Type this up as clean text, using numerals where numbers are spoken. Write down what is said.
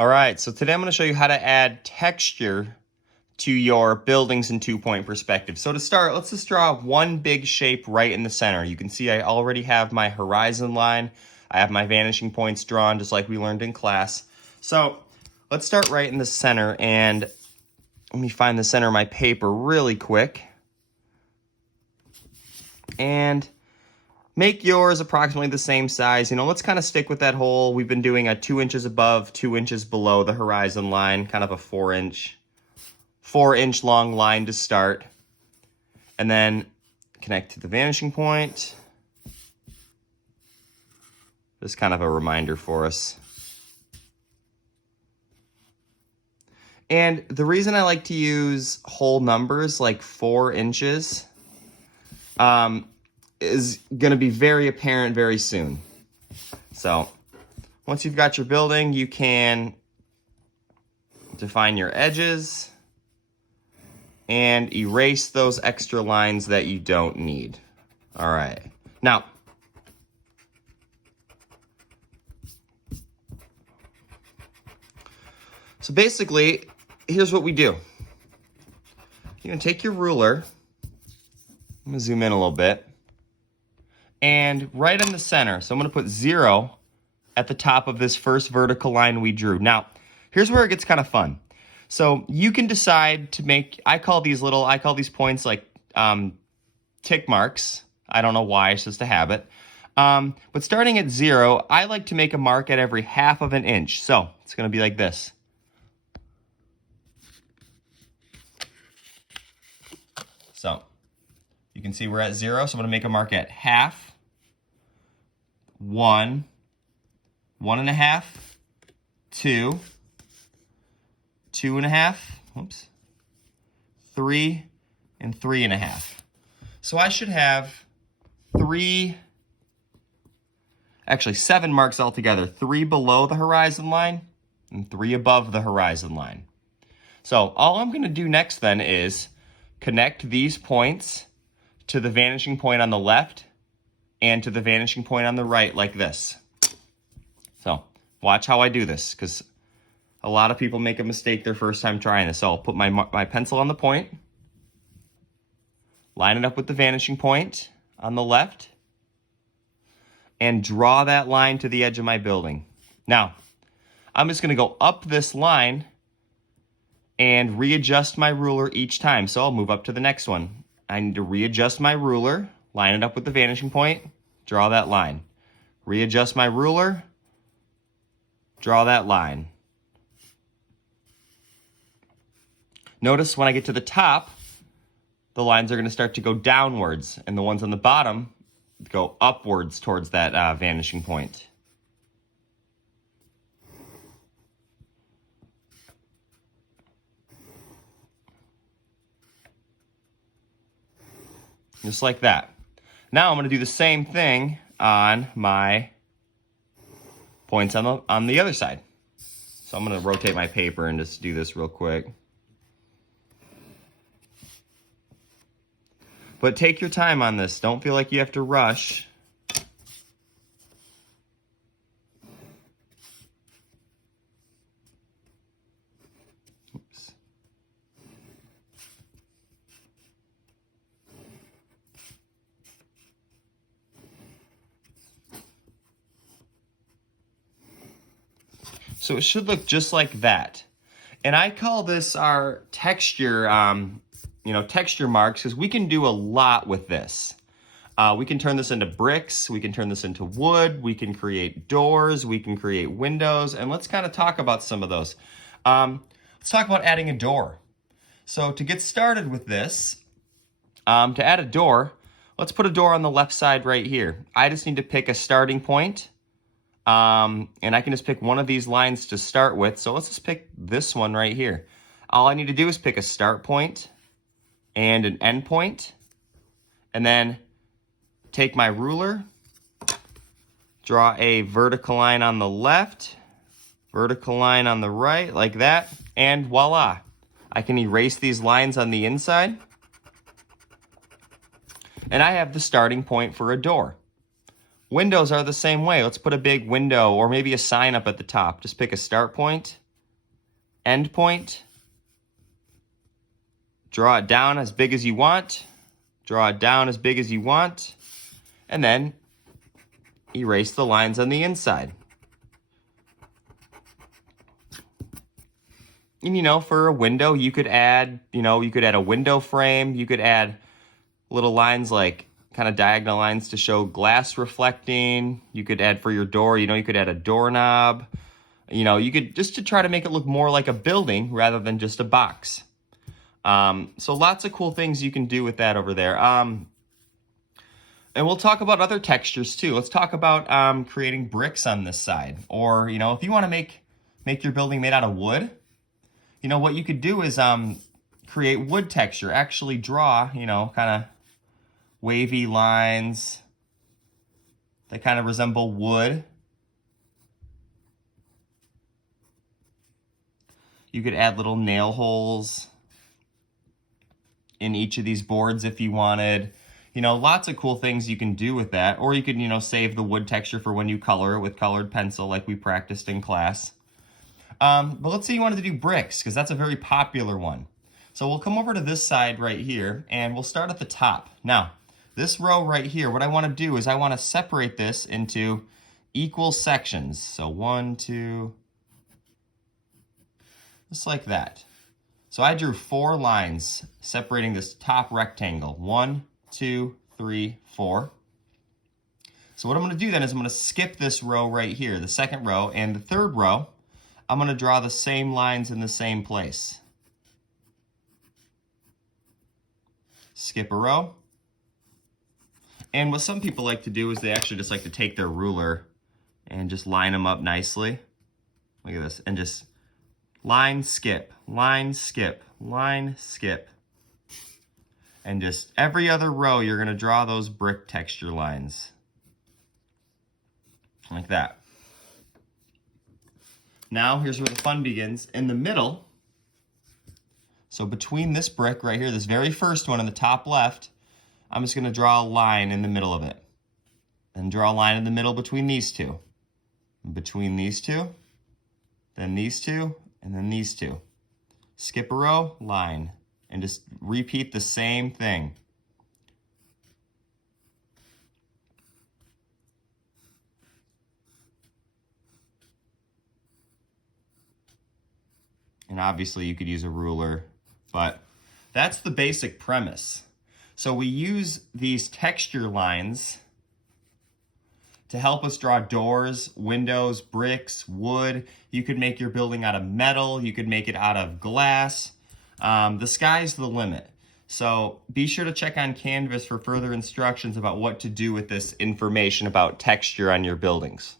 All right, so today I'm going to show you how to add texture to your buildings in two-point perspective. So to start, let's just draw one big shape right in the center. You can see I already have my horizon line. I have my vanishing points drawn just like we learned in class. So let's start right in the center, and let me find the center of my paper really quick. And make yours approximately the same size. Let's kind of stick with that hole. We've been doing a 2 inches above, 2 inches below the horizon line, kind of a 4 inch long line to start. And then connect to the vanishing point. Just kind of a reminder for us. And the reason I like to use whole numbers like 4 inches, is going to be very apparent very soon. So once you've got your building, you can define your edges and erase those extra lines that you don't need. All right. Now, so basically, here's what we do. You're going to take your ruler. I'm going to zoom in a little bit. And right in the center, so I'm going to put 0 at the top of this first vertical line we drew. Now, here's where it gets kind of fun. So you can decide to make, I call these points like tick marks. I don't know why, it's just a habit. But starting at 0, I like to make a mark at every 1/2 of an inch. So it's going to be like this. So you can see we're at 0, so I'm going to make a mark at 1/2, 1, 1.5, 2, 2.5, whoops, 3, and 3.5. So I should have 7 marks altogether, 3 below the horizon line and 3 above the horizon line. So all I'm going to do next then is connect these points to the vanishing point on the left and to the vanishing point on the right like this. So watch how I do this, because a lot of people make a mistake their first time trying this. So I'll put my pencil on the point, line it up with the vanishing point on the left, and draw that line to the edge of my building. Now, I'm just going to go up this line and readjust my ruler each time. So I'll move up to the next one. I need to readjust my ruler, line it up with the vanishing point, draw that line. Readjust my ruler, draw that line. Notice when I get to the top, the lines are going to start to go downwards, and the ones on the bottom go upwards towards that vanishing point. Just like that. Now I'm going to do the same thing on my points on the other side. So I'm going to rotate my paper and just do this real quick. But take your time on this. Don't feel like you have to rush. Oops. So it should look just like that. And I call this our texture, texture marks, because we can do a lot with this. We can turn this into bricks, we can turn this into wood, we can create doors, we can create windows, and let's kind of talk about some of those. Let's talk about adding a door. So to get started with this, to add a door, let's put a door on the left side right here. I just need to pick a starting point, and I can just pick one of these lines to start with. So let's just pick this one right here. All I need to do is pick a start point and an end point, and then take my ruler, draw a vertical line on the left, vertical line on the right, like that, and voila. I can erase these lines on the inside, and I have the starting point for a door. Windows are the same way. Let's put a big window or maybe a sign up at the top. Just pick a start point end point, draw it down as big as you want, draw it down as big as you want, and then erase the lines on the inside. And you know, for a window, you could add, you could add a window frame, you could add little lines like kind of diagonal lines to show glass reflecting. You could add for your door, you could add a doorknob. You could just to try to make it look more like a building rather than just a box. So lots of cool things you can do with that over there. And we'll talk about other textures too. Let's talk about creating bricks on this side. Or, if you want to make your building made out of wood, what you could do is create wood texture. Actually draw, kind of wavy lines that kind of resemble wood. You could add little nail holes in each of these boards if you wanted. Lots of cool things you can do with that. Or you could, save the wood texture for when you color it with colored pencil like we practiced in class. But let's say you wanted to do bricks, because that's a very popular one. So we'll come over to this side right here, and we'll start at the top. Now, this row right here, what I want to do is I want to separate this into equal sections. So 1, 2, just like that. So I drew 4 lines separating this top rectangle. 1, 2, 3, 4. So what I'm going to do then is I'm going to skip this row right here, the second row, and the third row, I'm going to draw the same lines in the same place. Skip a row. And what some people like to do is they actually just like to take their ruler and just line them up nicely. Look at this. And just line, skip, line, skip, line, skip. And just every other row, you're going to draw those brick texture lines. Like that. Now, here's where the fun begins. In the middle, so between this brick right here, this very first one in the top left, I'm just going to draw a line in the middle of it. And draw a line in the middle between these two. Between these two, then these two, and then these two. Skip a row, line, and just repeat the same thing. And obviously you could use a ruler, but that's the basic premise. So we use these texture lines to help us draw doors, windows, bricks, wood. You could make your building out of metal. You could make it out of glass. The sky's the limit. So be sure to check on Canvas for further instructions about what to do with this information about texture on your buildings.